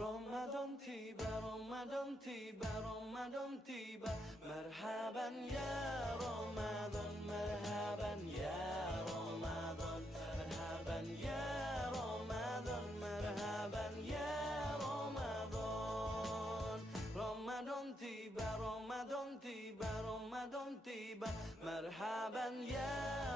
Ramadan tiba, Ramadan tiba, Ramadan tiba. Marhaban ya Ramadan, marhaban ya Ramadan, marhaban ya Ramadan, marhaban ya Ramadan. Ramadan tiba, Ramadan tiba, Ramadan tiba. Marhaban ya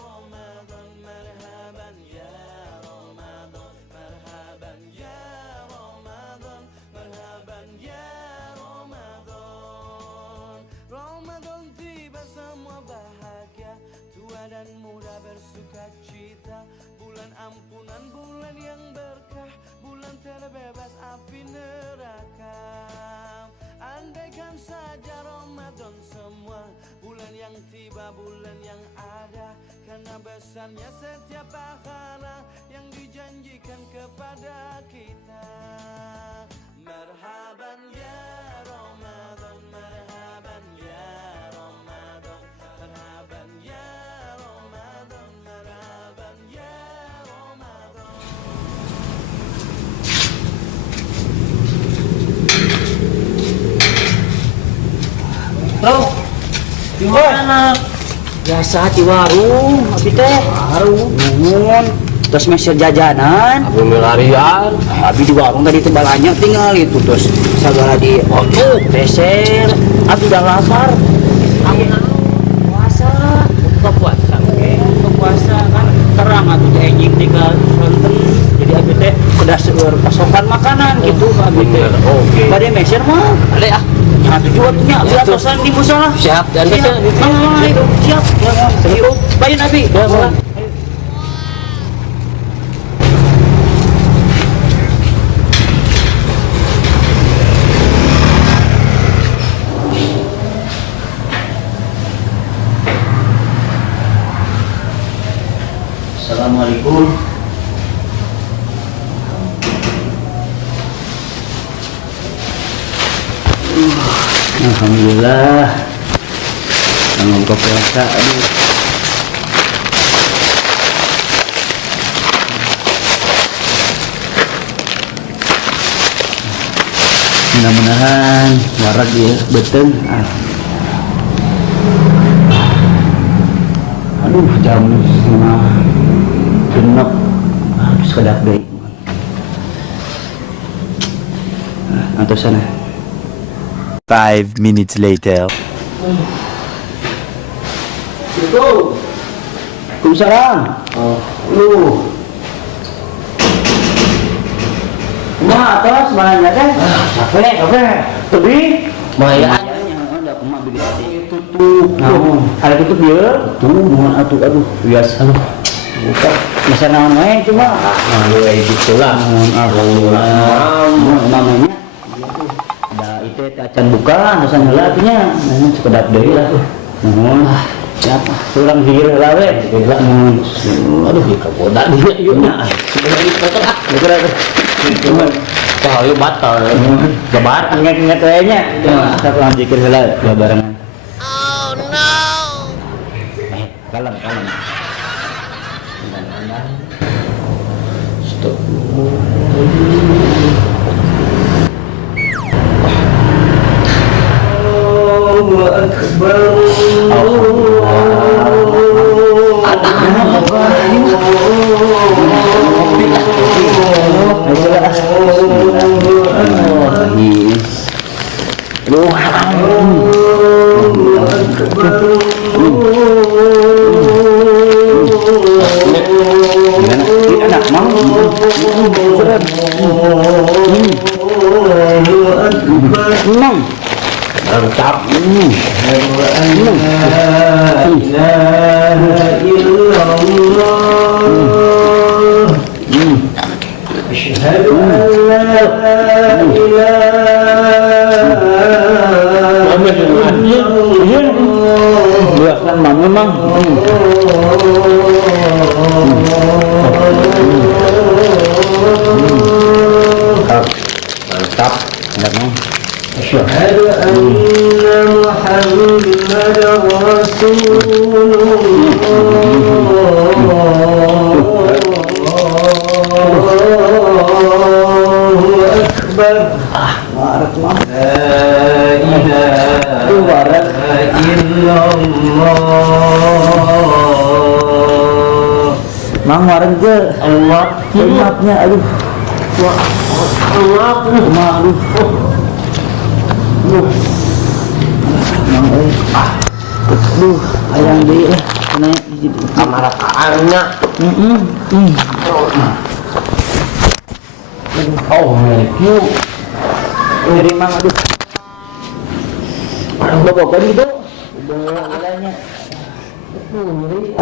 Ramadan, marhaban ya Ramadan, marhaban ya Ramadan, marhaban ya Ramadan. Ramadan tiba, semua bahagia, tua dan muda bersuka cita. Bulan ampunan, bulan yang berkah, bulan terbebas api neraka. Andaikan saja Ramadan semua, bulan yang tiba, bulan yang ada, karena besarnya setiap pahala yang dijanjikan kepada kita. Marhaban ya Ramadan, marhaban ya Ramadan, marhaban ya Ramadan, marhaban ya Ramadan. Halo, di mana? Biasa di warung, abi teh. Warung. Nuhun. Terus meser jajanan. Abi melarian. Abi di warung tadi tebalannya tinggal itu terus segala di otuk, peser. Abi udah lapar. Abi Puasa. buka puasa. Buka puasa kan terang atuh teh enjing tinggal sonten. Jadi abi teh pedas pasokan makanan gitu abi teh. Oke. Bade meser mah. Ale ah. Nah tujuan punya abi atosan di musola. Siap. Dan Siap. Itu siap. Yuk, bayin abi. Ya, Assalamualaikum. Alhamdulillah. Selamat buka puasa. Aduh. Mudah-mudahan warak ya betul. Aduh jam setengah genep harus kedap deh. Atau sana. 5 minutes later. Waalaikumsalam. Lu. Kumaha atas mananya teh? Capek. Tebi. Maya. Ada kumaha begitu tutup. Ada tutup dia. Tuh, mohon aduh biasa. Buka. Masa naon we cuma. Aduh, gitulah. Namanya. Ada itu acan buka, dosan heula artinya. Nah, sekedap deui lah. Mohon. Siapa? Kurang hir lah we. Gila mohon. Aduh, kaboda dia yuk. Wah, yuk batal. Gabar ingat-ingat kayaknya. Kita pulang zikir heula dua barengan. Oh no. Kalem. Stop. Allahu Akbar. Mantap. Asyhadu an la memang Mantap. asyhadu anna Muhammadar Rasulullah. Allahu Akbar. maaf. La ilaha illallah. Mang wareng ke Allah. maafnya aduh. Allah. Maaf aduh. Mang euy. Aduh, ayang deui lah. Kena Amarah kaannya. Oh, thank you. Jadi mang aduh. Udah bawa gitu. Udah alanya. Assalamualaikum.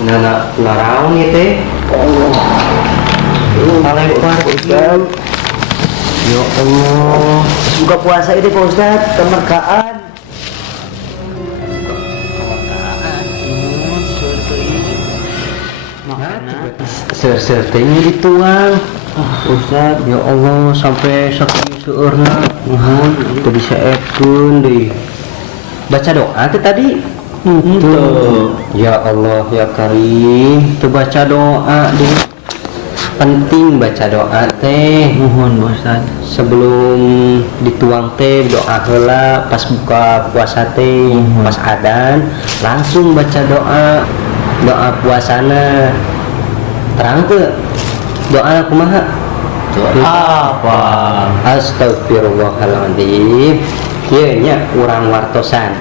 Nana naraon ieu teh? Malempar Ustaz. Ya Allah. Buka puasa ini Pak Ustaz, kemerkaan. Ser-ser teh dituang. Ustaz, ya Allah sampai saking seueurna. Nuhun, teu bisa ekeun deui. Baca doa teh tadi. Tuh. Ya Allah ya Karim, teu baca doa deh. Penting baca doa teh. Nuhun Ustaz. Sebelum dituang teh doa heula pas buka puasa teh, pas adzan langsung baca doa. Doa puasana. Terang teu doa kumaha? Apa? Astagfirullahaladzim. Ieu nya urang wartosan.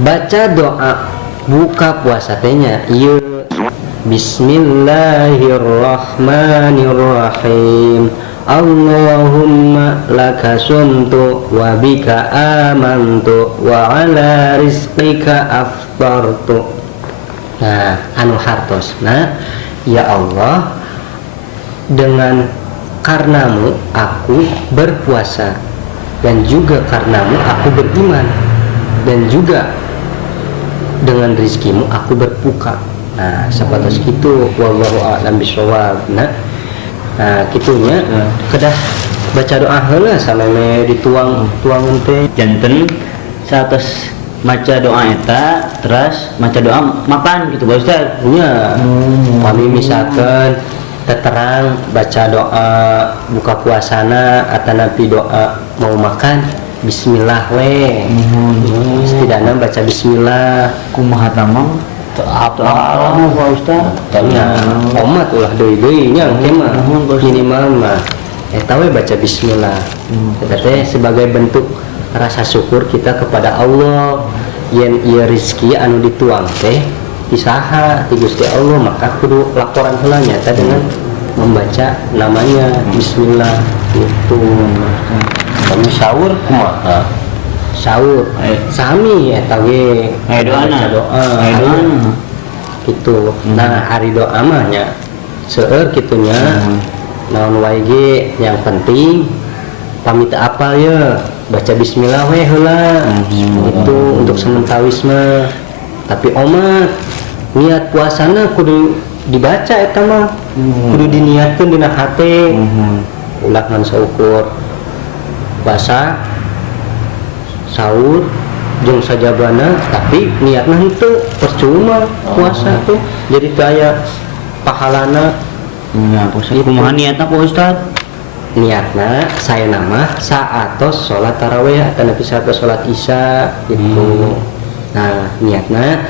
Baca doa buka puasa teh nya ieu Bismillahirrahmanirrahim. Allahumma laka sumtu wa bika amantu wa ala rizqika aftartu. Nah, anu hartos. Nah, ya Allah, dengan karenamu aku berpuasa, dan juga karenamu aku beriman, dan juga dengan rizkimu aku berbuka. Nah, sapatos kitu wallahu a'lam bishawab. Nah, kitunya kedah baca doa heula sameme dituang teh Janten 100 maca doa eta terus maca doa makan gitu Pak Ustaz. nya. Kami misalkan terang baca doa buka puasana atanapi doa mau makan bismillah we. Setidaknya baca bismillah. Kumaha tamang Apa? Pak Ustaz. Tanya omat ulah deui-deui nya engke mah minimal mah eta we baca bismillah. Eta teh sebagai bentuk rasa syukur kita kepada Allah yen ieu rezeki anu dituang teh isaha ti Gusti Allah, maka kudu laporan heula nyata dengan membaca namanya bismillah gitu. Kami sahur kumaha? Sahur sami eta ge Doana. doa gitu. Nah, hari doa mah nya seueur kitunya. Naon wae ge yang penting pamit apa ya baca bismillah we heula. Itu untuk sementawis mah. Tapi omat niat puasana kudu dibaca eta mah. Kudu diniatkeun dina hate. Ulah ngan saukur puasa sahur jeung sajabana tapi niatna henteu percuma puasa tuh jadi daya pahalana. Ya, Pak Ustaz. Kumaha niatna Pak Ustaz? Niatna saya nama saatos sholat tarawih atau nabi saatos sholat isya gitu. Nah, niatna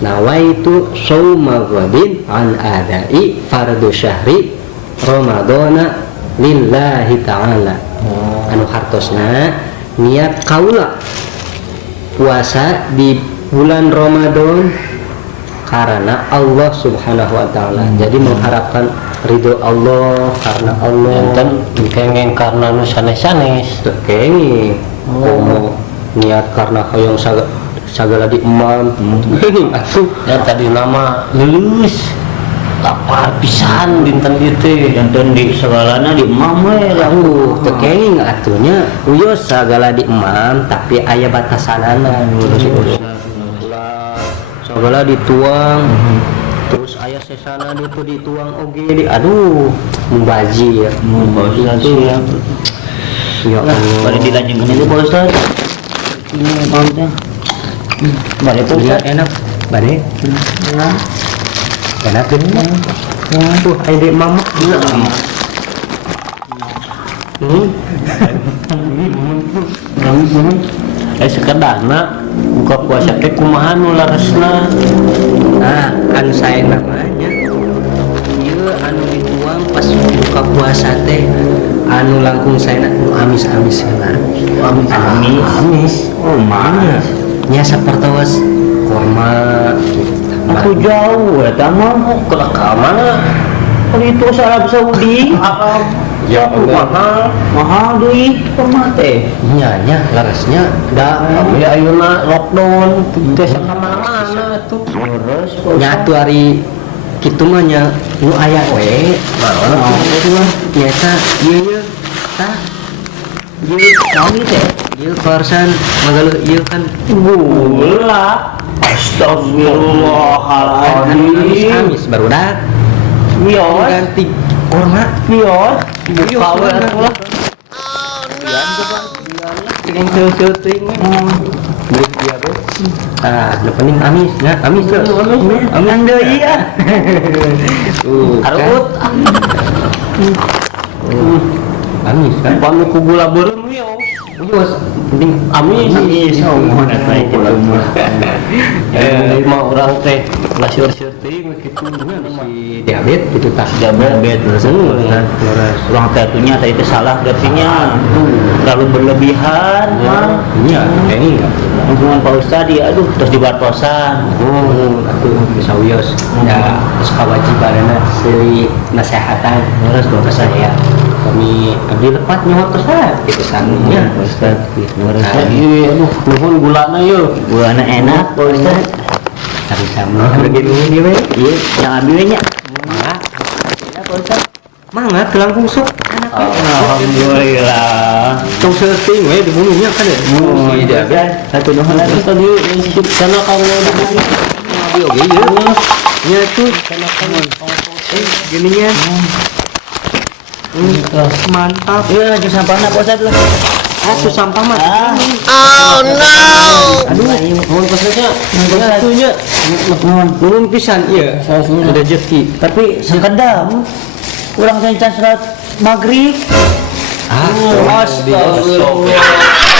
nawaitu shauma ghadin an adai fardu syahri ramadana lillahi ta'ala. Anu hartosna niat kaula puasa di bulan Ramadan karena Allah Subhanahu wa taala. Jadi mengharapkan ridho Allah karena Allah. Enten kengeng karena nu sanes-sanes. Teu kenging. Komo niat karena hoyong sagala di imam. Kenging atuh. Ya tadi nama lulus lapar pisan dinten ieu teh. Janten di segalana di imam we Teu kenging atuhnya uyos sagala di imam tapi aya batasanana. Sagala dituang Terus ayah sesana dia tuh dituang oge di aduh mubazir. Pak Ustadz siap. Ya Lah, Allah. balik dilanjutkan itu Pak Ustadz. Ini kamu balik Pak Iya, Ustadz. enak. Bade. Enak bener. Tuh, ayo mama. Sekedana buka puasa teh kumaha nu laresna. Nah, anu saya namanya. Ieu anu dituang pas buka puasa teh anu langkung saya nu amis-amis heula. Amis. Oh, mana? Nya sapertos kurma. Aku jauh eta mah. Kena ka mana? Kalau itu Arab Saudi. Ya Allah. Mahal deui kurma teh. Nya larasnya da Ya ayeuna lockdown teh sakana-mana tuh. Terus nya atuh ari kitu mah nya nu aya we. Naon itu mah? Nyata ieu tah ieu Naon ieu teh? ieu persen magaluh ieu kan Gula. Astagfirullahaladzim. amis barudak Wios. ganti kurma Wios. Buka we atuh. Yang teuting beli dia bos. Ah, nu penting amis ya, amis tuh. Amis deui ya. Arut. Amis kan. Panu ku gula beureum wios. Bos, penting Amis. Mohon eta itu mah. Lima orang teh lasir-sir teuing kitu si diabetes itu tah. Diabetes terus orang tatunya tadi itu salah berartinya terlalu berlebihan mah. Iya, enggak. Hubungan Pak Ustadz ya aduh terus dibartosan. Oh, atuh bisa wios. Ya, terus kewajibanna si nasehatan terus ke saya. Kami abdi lepat nyuwat ke saya gitu sangunya. Pak Ustadz Nah, Iya, aduh, nuhun gulana yeuh. buahnya enak Pak Ustadz. Hari sama lagi dulu dia we. Iya yang ambilnya Mangga, ya Pak Ustadz. mangga kelangkung sok. Alhamdulillah. Tong seuting we dibunuhnya kan ya. Oh, Si diabetes. satu nuhun lagi. Tadi sana kamu udah Abi oge ieu. Nya tuh gininya. Mantap. Iya lagi sampahnya Pak Ustadz lah. Atuh sampah mah. Aduh, nuhun pesennya. Atunya nuhun pisan ieu. Rezeki. Tapi sekedam kurang saya salat maghrib. Ah, Astagfirullah.